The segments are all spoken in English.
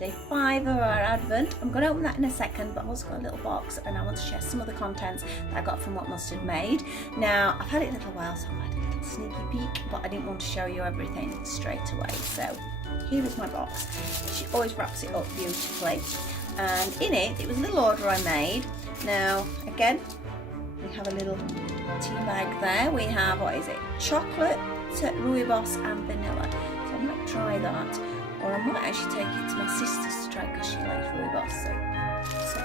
day 5 of our advent. I'm going to open that in a second, but I've also got a little box and I want to share some of the contents that I got from What Mustard Made. Now, I've had it a little while, so I've had a little sneaky peek, but I didn't want to show you everything straight away. So here is my box. She always wraps it up beautifully. And in it was a little order I made. Now, again, we have a little tea bag there. We have, what is it? Chocolate, rooibos and vanilla. So I might try that. Or I might actually take it to my sister's to try because she likes rooibos. So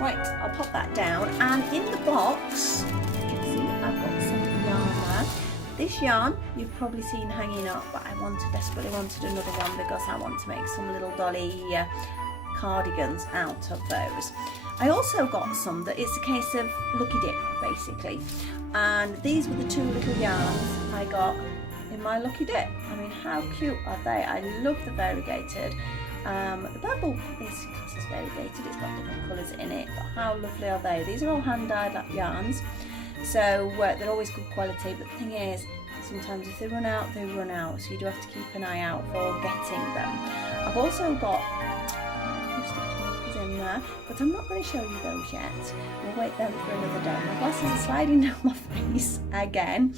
right, I'll pop that down. And in the box, you can see I've got some yarn there. This yarn you've probably seen hanging up, but I desperately wanted another one because I want to make some little dolly cardigans out of those. I also got some that it's a case of lucky dip basically, and these were the 2 little yarns I got in my lucky dip. I mean, how cute are they? I love the variegated. The purple is variegated, it's got different colours in it, but how lovely are they? These are all hand dyed yarns, so they're always good quality, but the thing is, sometimes if they run out, they run out, so you do have to keep an eye out for getting them. I've also got in there, but I'm not going to show you those yet. We'll wait them for another day. My glasses are sliding down my face again.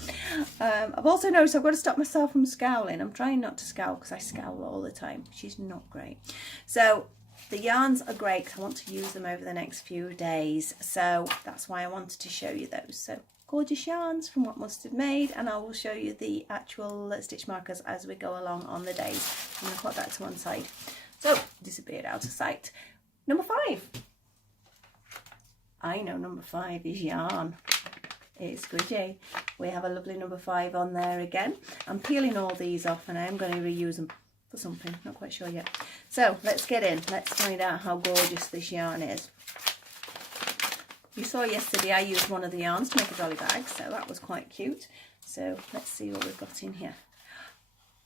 I've also noticed I've got to stop myself from scowling. I'm trying not to scowl because I scowl all the time, which is not great. So the yarns are great because I want to use them over the next few days, so that's why I wanted to show you those. So gorgeous yarns from What Mustard Made, and I will show you the actual stitch markers as we go along on the days. I'm going to put that to one side. So disappeared out of sight. Number 5. I know number 5 is yarn. It's goody. We have a lovely number 5 on there again. I'm peeling all these off and I am going to reuse them for something. Not quite sure yet. So let's get in. Let's find out how gorgeous this yarn is. You saw yesterday I used one of the yarns to make a dolly bag, so that was quite cute. So let's see what we've got in here.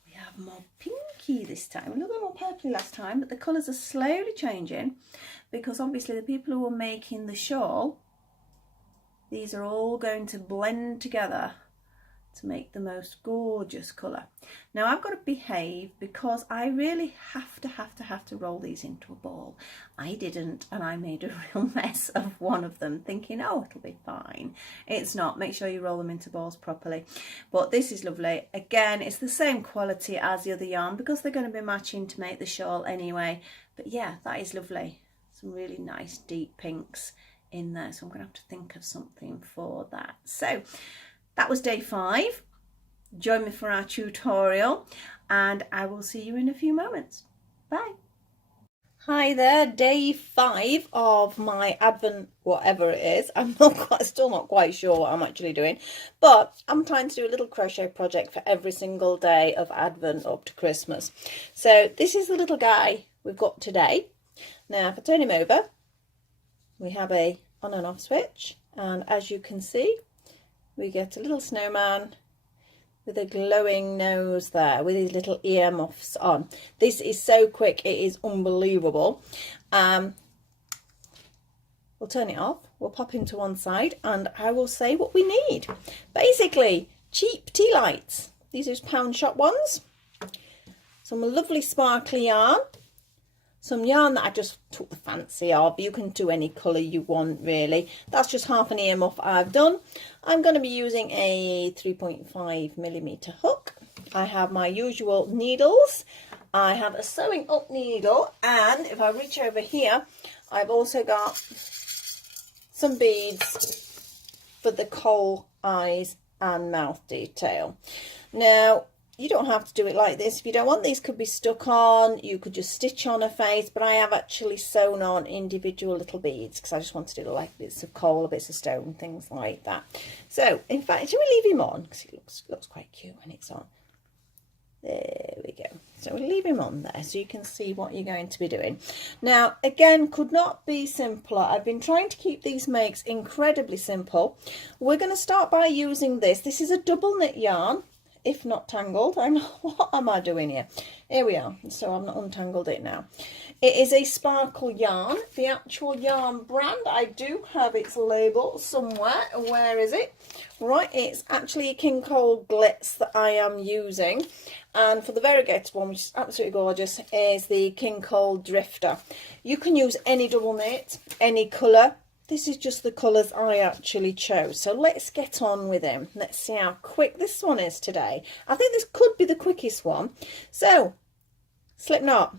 We have more pinky this time, a little bit more purpley last time, but the colours are slowly changing because obviously the people who are making the shawl, these are all going to blend together to make the most gorgeous colour. Now I've got to behave because I really have to roll these into a ball. I didn't, and I made a real mess of one of them thinking, oh, it'll be fine. It's not. Make sure you roll them into balls properly. But this is lovely. Again, it's the same quality as the other yarn because they're going to be matching to make the shawl anyway. But yeah, that is lovely. Some really nice deep pinks in there, so I'm going to have to think of something for that. So that was day 5. Join me for our tutorial and I will see you in a few moments. Bye. Hi there, day 5 of my Advent whatever it is. I'm still not quite sure what I'm actually doing, but I'm trying to do a little crochet project for every single day of Advent up to Christmas. So this is the little guy we've got today. Now if I turn him over, we have a on and off switch, and as you can see, we get a little snowman with a glowing nose there with his little earmuffs on. This is so quick, it is unbelievable. We'll turn it off, we'll pop him to one side, and I will say what we need. Basically, cheap tea lights. These are just pound shop ones. Some lovely sparkly yarn. Some yarn that I just took the fancy of. You can do any colour you want really. That's just half an earmuff I've done. I'm going to be using a 3.5mm hook. I have my usual needles. I have a sewing up needle, and if I reach over here, I've also got some beads for the coal eyes and mouth detail. Now, you don't have to do it like this. If you don't want these could be stuck on, you could just stitch on a face, but I have actually sewn on individual little beads because I just wanted it to look like bits of coal, bits of stone, things like that. So, in fact, shall we leave him on? Because he looks quite cute when it's on. There we go. So we'll leave him on there so you can see what you're going to be doing. Now, again, could not be simpler. I've been trying to keep these makes incredibly simple. We're going to start by using this. This is a double knit yarn. if not tangled. What am I doing here? Here we are. So I've not untangled it now. It is a sparkle yarn. The actual yarn brand, I do have its label somewhere. Where is it? Right, it's actually a King Cole Glitz that I am using. And for the variegated one, which is absolutely gorgeous, is the King Cole Drifter. You can use any double knit, any colour. This is just the colours I actually chose. So let's get on with them. Let's see how quick this one is today. I think this could be the quickest one. So, slip knot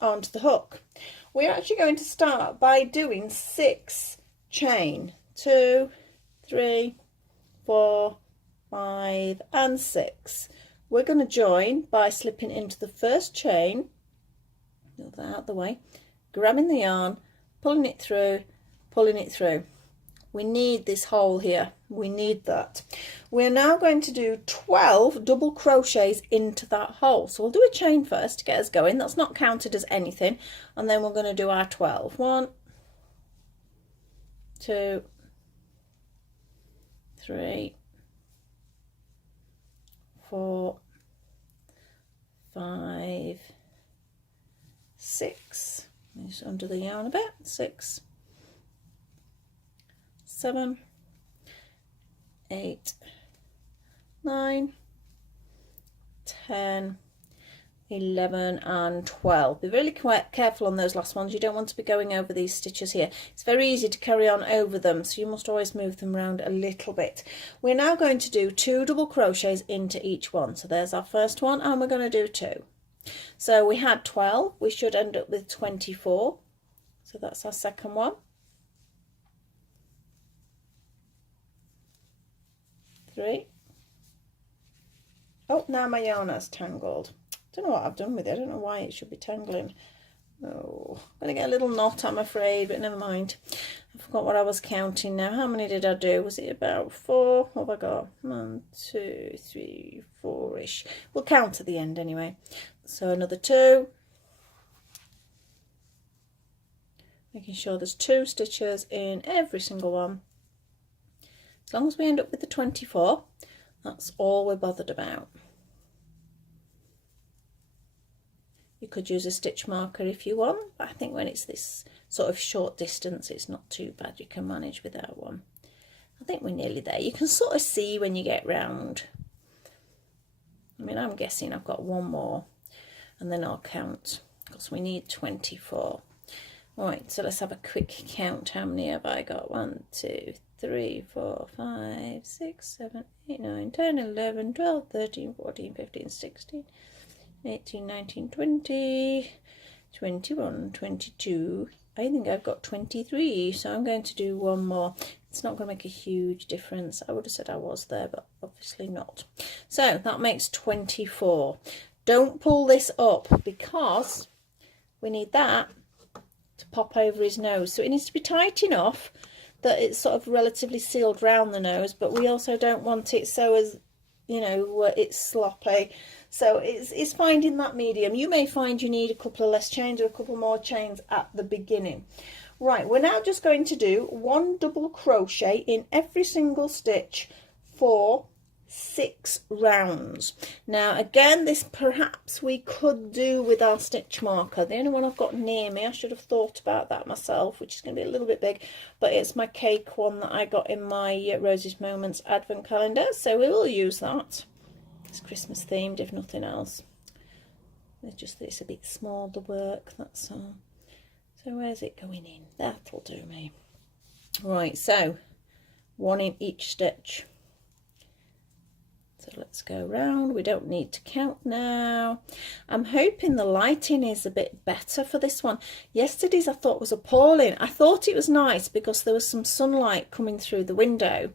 onto the hook. We're actually going to start by doing 6 chain. 2, 3, 4, 5 and 6. We're going to join by slipping into the first chain, move that out of the way, grabbing the yarn, pulling it through, pulling it through. We need this hole here, we need that. We're now going to do 12 double crochets into that hole. So we'll do a chain first to get us going. That's not counted as anything. And then we're going to do our 12. 1, 2, 3, 4, 5, 6. Just under the yarn a bit. 6, 7, 8, 9, 10, 11 and 12. Be really quite careful on those last ones. You don't want to be going over these stitches here. It's very easy to carry on over them, so you must always move them around a little bit. We're now going to do 2 double crochets into each one. So there's our first one, and we're going to do 2. So we had 12, we should end up with 24. So that's our second one. 3. Oh, now my yarn has tangled. Don't know what I've done with it. I don't know why it should be tangling. Oh, I'm going to get a little knot, I'm afraid, but never mind. I forgot what I was counting now. How many did I do? Was it about 4? What have I got? 1, 2, 3, 4-ish. We'll count at the end anyway. So another 2. Making sure there's 2 stitches in every single one. As long as we end up with the 24, that's all we're bothered about. You could use a stitch marker if you want, but I think when it's this sort of short distance, it's not too bad. You can manage without one. I think we're nearly there. You can sort of see when you get round. I mean, I'm guessing I've got one more, and then I'll count, because we need 24. Right, so let's have a quick count. How many have I got? 1, 2, 3, 4, 5, 6, 7, 8, 9, 10, 11, 12, 13, 14, 15, 16, 18, 19, 20, 21, 22. I think I've got 23, so I'm going to do one more. It's not going to make a huge difference. I would have said I was there, but obviously not. So that makes 24. Don't pull this up, because we need that to pop over his nose. So it needs to be tight enough that it's sort of relatively sealed round the nose, but we also don't want it so as, you know, it's sloppy. So it's finding that medium. You may find you need a couple of less chains or a couple more chains at the beginning. Right, we're now just going to do 1 double crochet in every single stitch for 6 rounds. Now again, this perhaps we could do with our stitch marker. The only one I've got near me, I should have thought about that myself, which is going to be a little bit big, but it's my cake one that I got in my Rosies Moments advent calendar, so we will use that. It's Christmas themed if nothing else. It's just that it's a bit small, the work, that's all. So where's it going in? That'll do me. Right, so 1 in each stitch. So let's go round. We don't need to count now. I'm hoping the lighting is a bit better for this one. Yesterday's I thought was appalling. I thought it was nice because there was some sunlight coming through the window,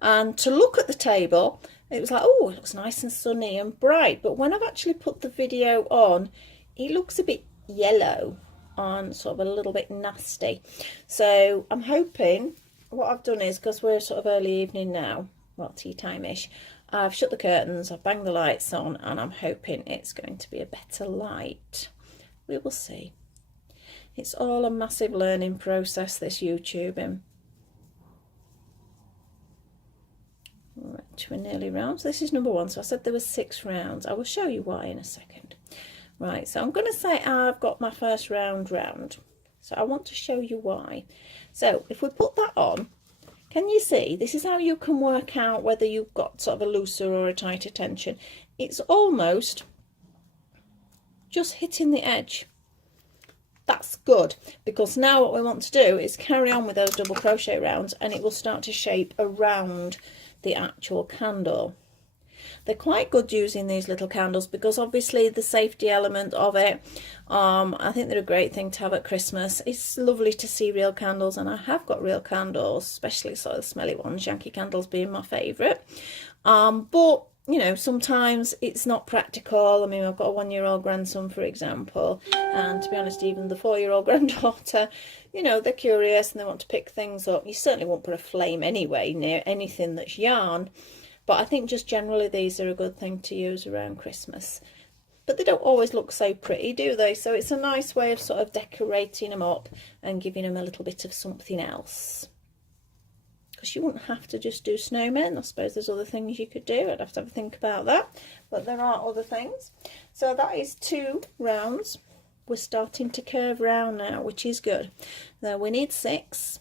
and to look at the table it was like, oh, it looks nice and sunny and bright, but when I've actually put the video on, it looks a bit yellow and sort of a little bit nasty. So I'm hoping, what I've done is, because we're sort of early evening now, well, tea time-ish, I've shut the curtains, I've banged the lights on, and I'm hoping it's going to be a better light. We will see. It's all a massive learning process, this YouTubing. Right, to a nearly round. So this is number 1. So I said there were 6 rounds. I will show you why in a second. Right, so I'm going to say I've got my first round round. So I want to show you why. So if we put that on, can you see? This is how you can work out whether you've got sort of a looser or a tighter tension. It's almost just hitting the edge. That's good, because now what we want to do is carry on with those double crochet rounds, and it will start to shape around the actual candle. They're quite good using these little candles because obviously the safety element of it, I think they're a great thing to have at Christmas. It's lovely to see real candles, and I have got real candles, especially sort of smelly ones, Yankee candles being my favourite. But you know, sometimes it's not practical. I mean, I've got a 1-year-old grandson, for example, and to be honest, even the 4-year-old granddaughter, you know, they're curious and they want to pick things up. You certainly won't put a flame anyway near anything that's yarn, but I think just generally these are a good thing to use around Christmas. But they don't always look so pretty, do they? So it's a nice way of sort of decorating them up and giving them a little bit of something else. Because you wouldn't have to just do snowmen. I suppose there's other things you could do. I'd have to have a think about that, but there are other things. So that is 2 rounds. We're starting to curve round now, which is good. Now we need 6.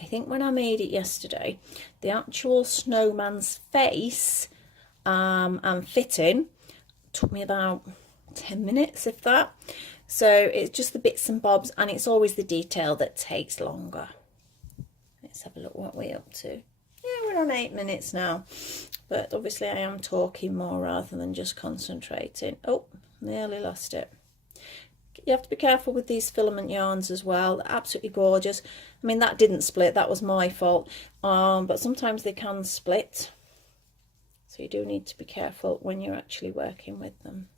I think when I made it yesterday, the actual snowman's face and fitting took me about 10 minutes, if that. So it's just the bits and bobs, and it's always the detail that takes longer. Let's have a look what we're up to. Yeah, we're on 8 minutes now, but obviously I am talking more rather than just concentrating. Oh, nearly lost it. You have to be careful with these filament yarns as well. They're absolutely gorgeous. I mean, that didn't split, that was my fault, but sometimes they can split, so you do need to be careful when you're actually working with them.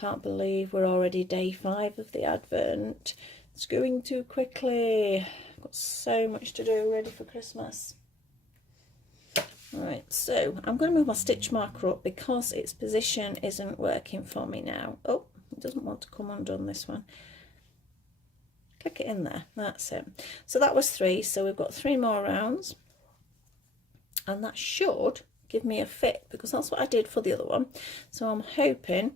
Can't believe we're already day 5 of the Advent. It's going too quickly. I've got so much to do ready for Christmas. Right, so I'm going to move my stitch marker up because its position isn't working for me now. Oh, it doesn't want to come undone, this one. Click it in there, that's it. So that was 3, so we've got 3 more rounds. And that should give me a fit, because that's what I did for the other one. So I'm hoping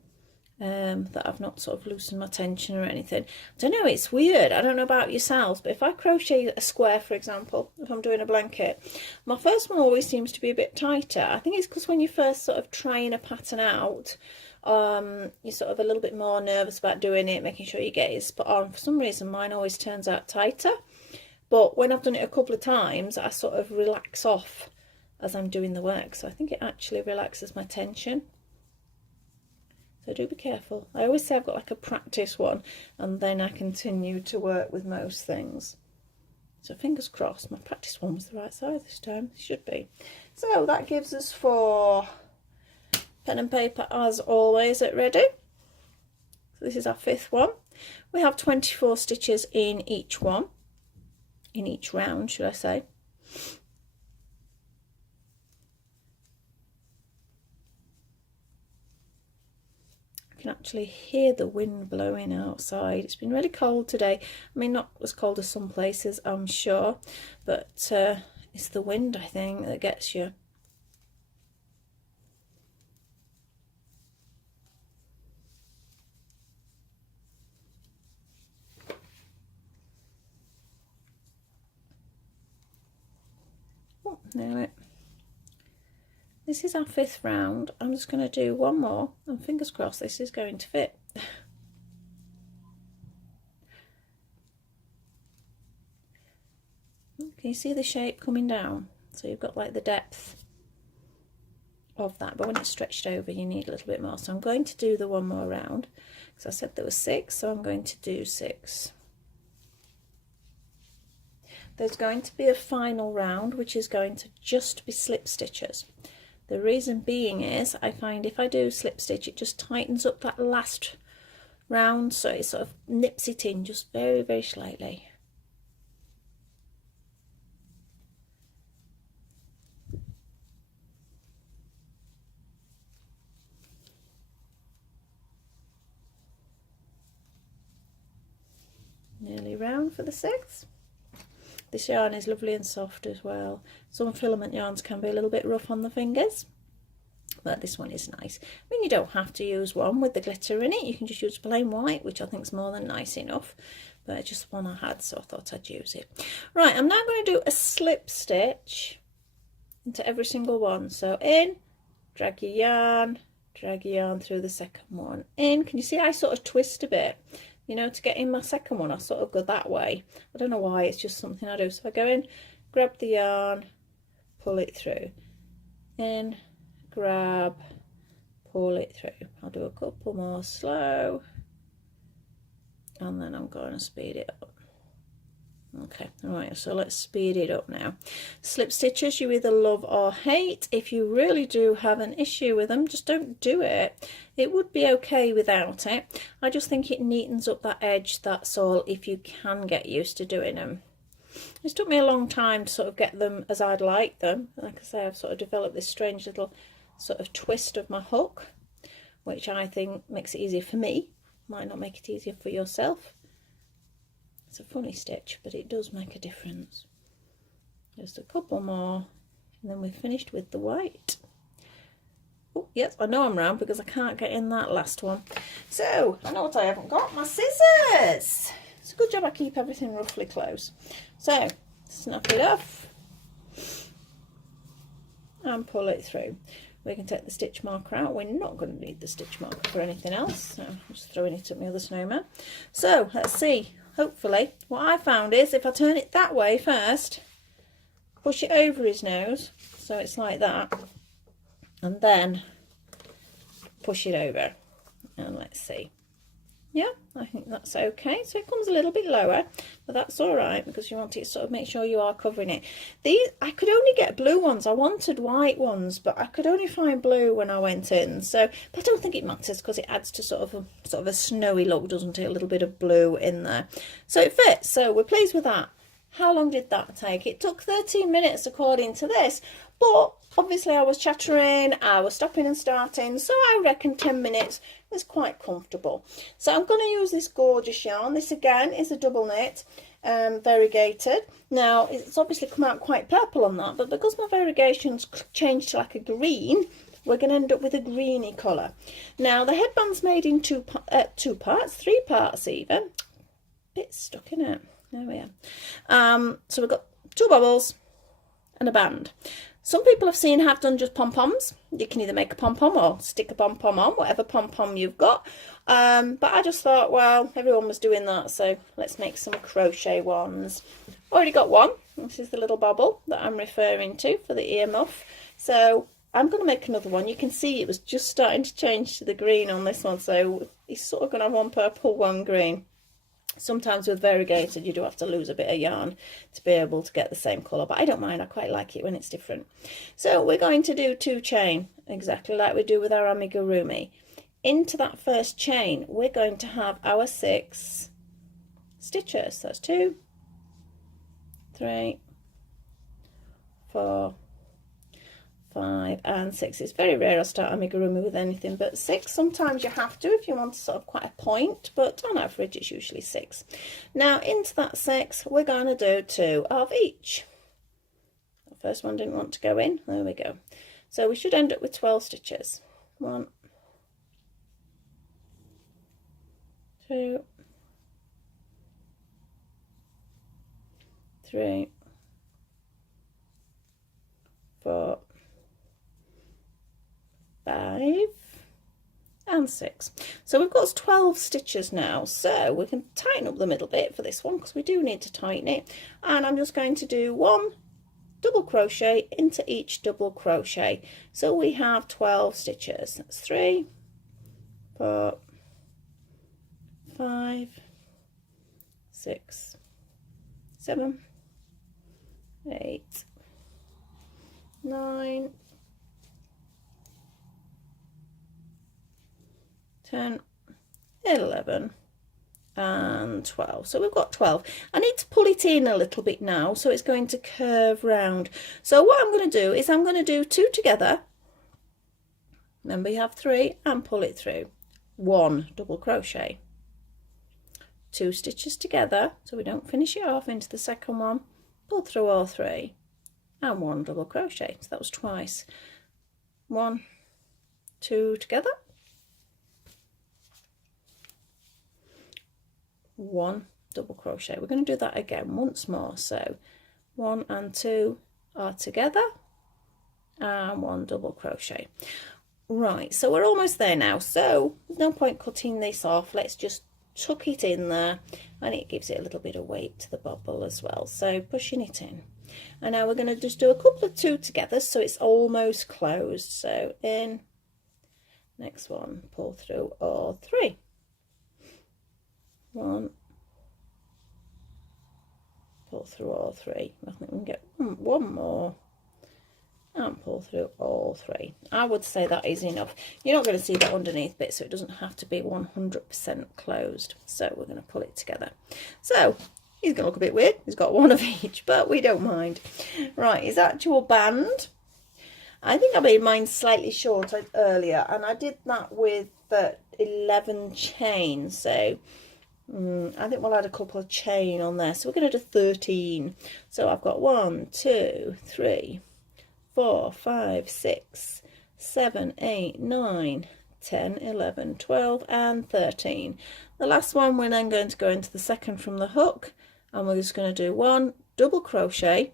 that I've not sort of loosened my tension or anything. I don't know, it's weird. I don't know about yourselves, but if I crochet a square, for example, if I'm doing a blanket, my first one always seems to be a bit tighter. I think it's because when you're first sort of trying a pattern out, you're sort of a little bit more nervous about doing it, making sure you get it spot on. For some reason, mine always turns out tighter. But when I've done it a couple of times, I sort of relax off as I'm doing the work. So I think it actually relaxes my tension. So do be careful. I always say I've got like a practice one, and then I continue to work with most things. So fingers crossed my practice one was the right size this time. It should be. So that gives us 4 pen and paper as always at ready. So this is our 5th one. We have 24 stitches in each one, in each round should I say. Can actually hear the wind blowing outside. It's been really cold today. I mean, not as cold as some places, I'm sure, but it's the wind, I think, that gets you. Oh, nail it. This is our 5th round. I'm just going to do one more, and fingers crossed this is going to fit. Can you see the shape coming down? So you've got like the depth of that, but when it's stretched over you need a little bit more. So I'm going to do the one more round, because I said there were 6, so I'm going to do 6. There's going to be a final round, which is going to just be slip stitches. The reason being is I find if I do slip stitch, it just tightens up that last round, so it sort of nips it in just very, very slightly. nearly round for the 6th. This yarn is lovely and soft as well. Some filament yarns can be a little bit rough on the fingers, but this one is nice. I mean, you don't have to use one with the glitter in it. You can just use plain white, which I think is more than nice enough. But it's just one I had, so I thought I'd use it. Right, I'm now going to do a slip stitch into every single one. So in, drag your yarn through the second one. In, can you see I sort of twist a bit? You know, to get in my second one, I sort of go that way. I don't know why, it's just something I do. So I go in, grab the yarn, pull it through. In, grab, pull it through. I'll do a couple more slow. And then I'm going to speed it up. Okay, alright, so let's speed it up now. Slip stitches you either love or hate. If you really do have an issue with them, just don't do it. It would be okay without it. I just think it neatens up that edge, that's all, if you can get used to doing them. It's took me a long time to sort of get them as I'd like them. Like I say, I've sort of developed this strange little sort of twist of my hook, which I think makes it easier for me. Might not make it easier for yourself. It's a funny stitch, but it does make a difference. Just a couple more, and then we're finished with the white. Oh, yes, I know I'm round because I can't get in that last one. So, I know what I haven't got, my scissors. It's a good job I keep everything roughly close. So, snap it off and pull it through. We can take the stitch marker out. We're not going to need the stitch marker for anything else, so I'm just throwing it at my other snowman. So, let's see. Hopefully, what I found is if I turn it that way first, push it over his nose, so it's like that, and then push it over. And let's see. Yeah, I think that's okay. So it comes a little bit lower, but that's all right because you want to sort of make sure you are covering it. These, I could only get blue ones. I wanted white ones, but I could only find blue when I went in. So, but I don't think it matters because it adds to sort of a snowy look, doesn't it? A little bit of blue in there. So it fits. So we're pleased with that. How long did that take? It took 13 minutes according to this, but obviously I was chattering, I was stopping and starting, so I reckon 10 minutes was quite comfortable. So I'm going to use this gorgeous yarn. This again is a double knit, variegated. Now it's obviously come out quite purple on that, but because my variegation's changed to like a green, we're going to end up with a greeny colour. Now the headband's made in three parts even. Bit stuck in it. There we are. So we've got 2 bubbles and a band. Some people have done just pom-poms. You can either make a pom-pom or stick a pom-pom on, whatever pom-pom you've got. But I just thought, well, everyone was doing that, so let's make some crochet ones. Already got one. This is the little bubble that I'm referring to for the earmuff. So I'm going to make another one. You can see it was just starting to change to the green on this one, so it's sort of going to have one purple, one green. Sometimes with variegated you do have to lose a bit of yarn to be able to get the same colour, but I don't mind, I quite like it when it's different. So we're going to do 2 chain, exactly like we do with our amigurumi. Into that first chain we're going to have our 6 stitches. So that's 2, 3, 4, 5 and 6. It's very rare I start amigurumi with anything but 6. Sometimes you have to if you want sort of quite a point, but on average it's usually 6. Now into that 6 we're going to do 2 of each. The first one didn't want to go in. There we go. So we should end up with 12 stitches. 1, 2, 3, 4, 5 and 6. So we've got 12 stitches now, so we can tighten up the middle bit for this one because we do need to tighten it. And I'm just going to do 1 double crochet into each double crochet, so we have 12 stitches. That's 3, 4, 5, 6, 7, 8, 9, 10, 11 and 12. So we've got 12. I need to pull it in a little bit now, so it's going to curve round. So what I'm going to do is I'm going to do 2 together. Remember you have 3 and pull it through. 1 double crochet, 2 stitches together so we don't finish it off into the second one, pull through all 3 and 1 double crochet. So that was twice. 1, 2 together, 1 double crochet. We're going to do that again once more. So 1 and 2 are together and 1 double crochet. Right, so we're almost there now, so there's no point cutting this off. Let's just tuck it in there, and it gives it a little bit of weight to the bobble as well. So pushing it in, and now we're going to just do a couple of 2 together so it's almost closed. So in, next one, pull through all 3, 1, pull through all 3. I think we can get one more and pull through all 3. I would say that is enough. You're not going to see that underneath bit, so it doesn't have to be 100% closed. So we're going to pull it together. So he's going to look a bit weird. He's got 1 of each, but we don't mind. Right, his actual band. I think I made mine slightly shorter earlier, and I did that with 11 chains. So I think we'll add a couple of chain on there. So we're going to do 13. So I've got 1, 2, 3, 4, 5, 6, 7, 8, 9, 10, 11, 12 and 13. The last one we're then going to go into the second from the hook, and we're just going to do 1 double crochet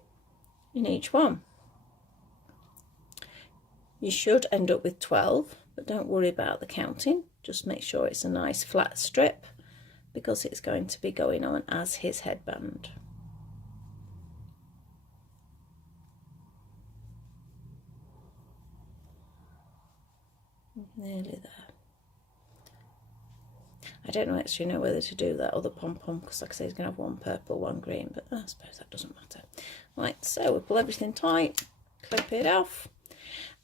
in each one. You should end up with 12, but don't worry about the counting. Just make sure it's a nice flat strip because it's going to be going on as his headband. Nearly there. I don't actually know whether to do that other pom-pom because, like I say, he's going to have 1 purple, 1 green, but I suppose that doesn't matter. Right, so we pull everything tight, clip it off,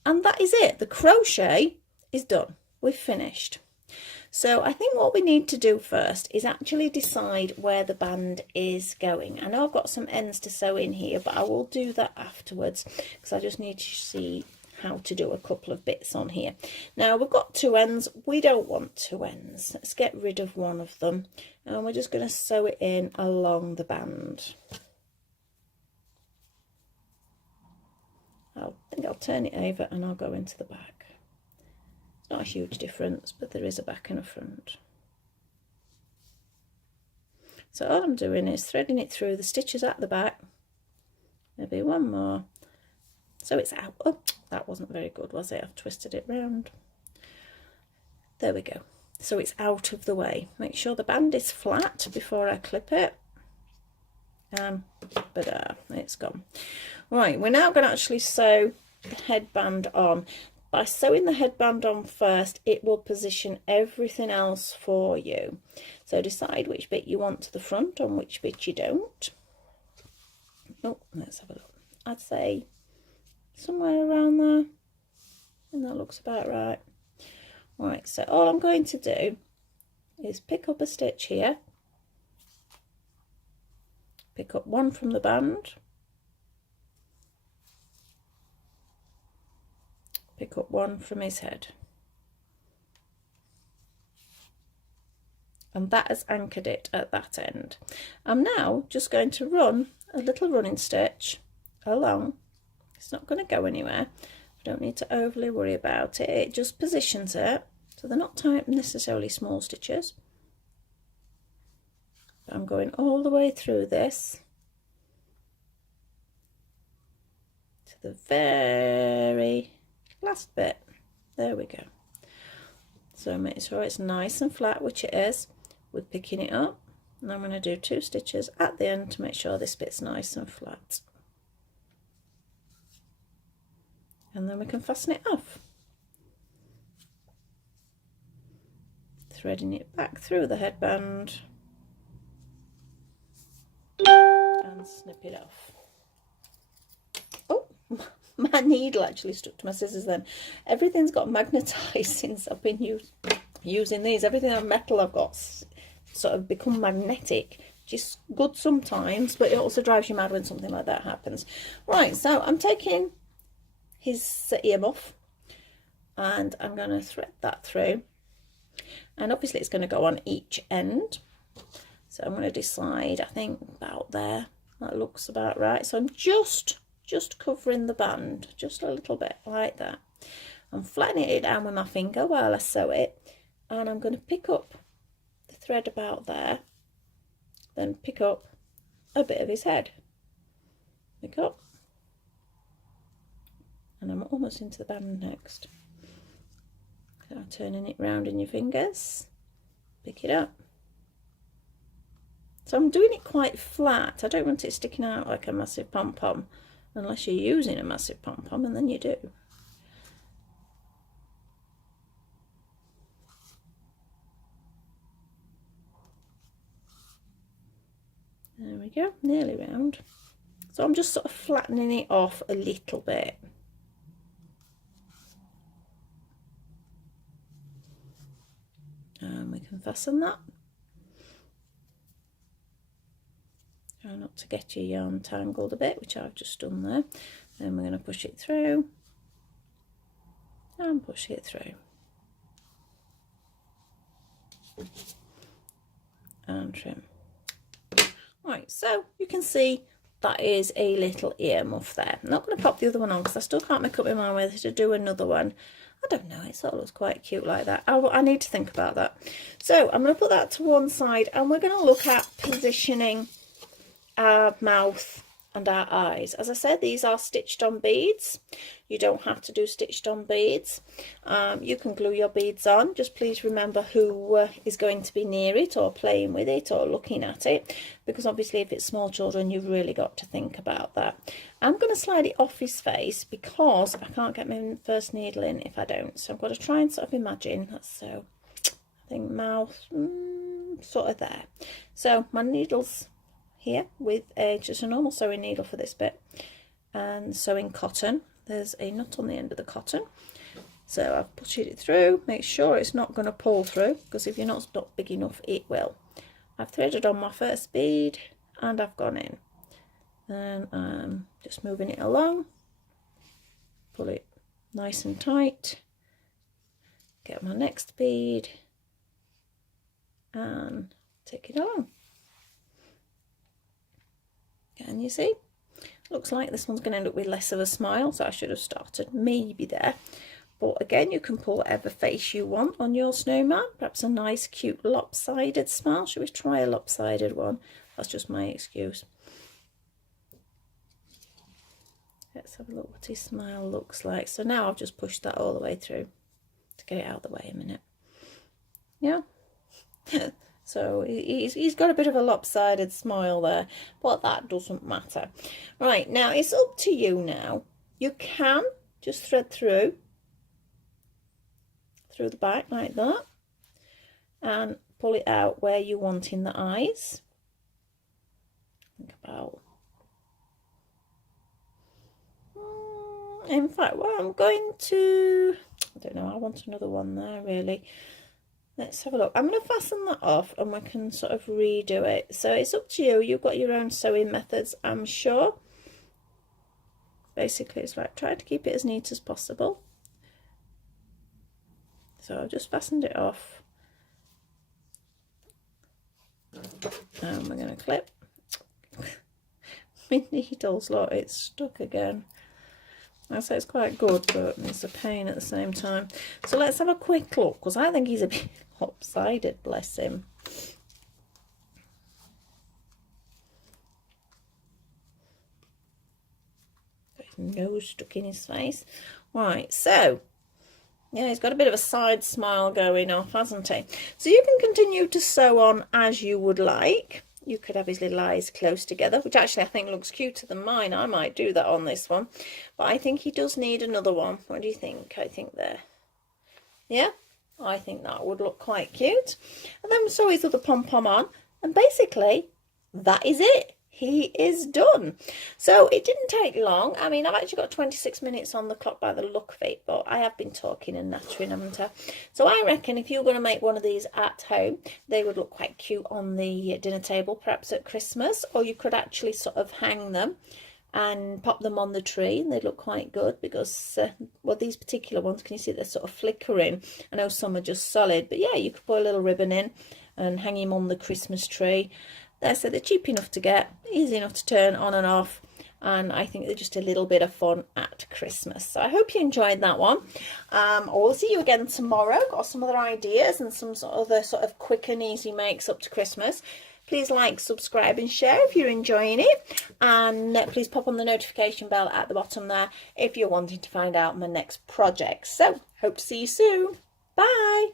and that is it. The crochet is done. We've finished. So I think what we need to do first is actually decide where the band is going. I know I've got some ends to sew in here, but I will do that afterwards because I just need to see how to do a couple of bits on here. Now we've got 2 ends. We don't want 2 ends. Let's get rid of one of them, and we're just going to sew it in along the band. I think I'll turn it over and I'll go into the back. It's not a huge difference, but there is a back and a front. So all I'm doing is threading it through the stitches at the back, maybe 1 more. So it's out. Oh, that wasn't very good, was it? I've twisted it round. There we go. So it's out of the way. Make sure the band is flat before I clip it. But it's gone. Right, we're now going to actually sew the headband on. By sewing the headband on first, it will position everything else for you. So decide which bit you want to the front and which bit you don't. Oh, let's have a look. I'd say somewhere around there, and that looks about right. Right, so all I'm going to do is pick up a stitch here, pick up 1 from the band, pick up 1 from his head, and that has anchored it at that end. I'm now just going to run a little running stitch along. It's not going to go anywhere. I don't need to overly worry about it. It just positions it, so they're not necessarily small stitches. But I'm going all the way through this to the very last bit. There we go. So make sure it's nice and flat, which it is. We're picking it up, and I'm going to do 2 stitches at the end to make sure this bit's nice and flat. And then we can fasten it off. Threading it back through the headband and snip it off. Oh, my needle actually stuck to my scissors then. Everything's got magnetised since I've been using these. Everything on metal I've got sort of become magnetic, which is good sometimes, but it also drives you mad when something like that happens. Right, so I'm taking his earmuff and I'm going to thread that through, and obviously it's going to go on each end, So I'm going to decide, I think about there, that looks about right. So I'm just covering the band, just a little bit like that. I'm flattening it down with my finger while I sew it, and I'm going to pick up the thread about there, then pick up a bit of his head. Pick up, and I'm almost into the band next. So turning it round in your fingers, pick it up. So I'm doing it quite flat. I don't want it sticking out like a massive pom-pom, unless you're using a massive pom-pom, and then you do. There we go, nearly round. So I'm just sort of flattening it off a little bit. And we can fasten that. Try not to get your yarn tangled a bit, which I've just done there. Then we're going to push it through and push it through. And trim. Right, so you can see that is a little earmuff there. I'm not going to pop the other one on because I still can't make up my mind whether to do another one. I don't know, it sort of looks quite cute like that. I need to think about that. So I'm going to put that to one side, and we're going to look at positioning our mouth and our eyes. As I said, these are stitched on beads. You don't have to do stitched on beads. You can glue your beads on. Just please remember who is going to be near it or playing with it or looking at it, because obviously if it's small children, you've really got to think about that. I'm going to slide it off his face because I can't get my first needle in if I don't. So I've got to try and sort of imagine. That's so, I think mouth, sort of there. So my needle's here with just a normal sewing needle for this bit, and sewing cotton. There's a nut on the end of the cotton, so I've pushed it through. Make sure it's not going to pull through, because if you're not big enough it will. I've threaded on my first bead and I've gone in, and I'm just moving it along. Pull it nice and tight, get my next bead and take it along. Can you see? Looks like this one's going to end up with less of a smile, so I should have started maybe there. But again, you can pull whatever face you want on your snowman. Perhaps a nice, cute, lopsided smile. Should we try a lopsided one? That's just my excuse. Let's have a look what his smile looks like. So now I've just pushed that all the way through to get it out of the way a minute. Yeah. So he's got a bit of a lopsided smile there, but that doesn't matter. Right, now it's up to you now. You can just thread through the back like that and pull it out where you want in the eyes. Think about. In fact, well, I'm going to, I don't know, I want another one there really. Let's have a look. I'm going to fasten that off and we can sort of redo it. So it's up to you. You've got your own sewing methods, I'm sure. Basically, it's like try to keep it as neat as possible. So I've just fastened it off. And we're going to clip. My needles, look, it's stuck again. I say it's quite good, but it's a pain at the same time. So let's have a quick look, because I think he's a bit lopsided, bless him. Got his nose stuck in his face. Right, so, yeah, he's got a bit of a side smile going off, hasn't he? So you can continue to sew on as you would like. You could have his little eyes close together, which actually I think looks cuter than mine. I might do that on this one. But I think he does need another one. What do you think? I think there. Yeah? I think that would look quite cute. And then sew his other pom-pom on. And basically, that is it. He is done. So it didn't take long. I mean, I've actually got 26 minutes on the clock by the look of it, but I have been talking and nattering, haven't I? So I reckon if you're going to make one of these at home, they would look quite cute on the dinner table, perhaps at Christmas, or you could actually sort of hang them and pop them on the tree, and they look quite good because, well, these particular ones, can you see they're sort of flickering? I know some are just solid, but yeah, you could put a little ribbon in and hang him on the Christmas tree. So they're cheap enough to get, easy enough to turn on and off, and I think they're just a little bit of fun at Christmas. So I hope you enjoyed that one. I'll see you again tomorrow. Got some other ideas and some other sort of quick and easy makes up to Christmas. Please like, subscribe and share if you're enjoying it, and please pop on the notification bell at the bottom there if you're wanting to find out my next project. So hope to see you soon. Bye.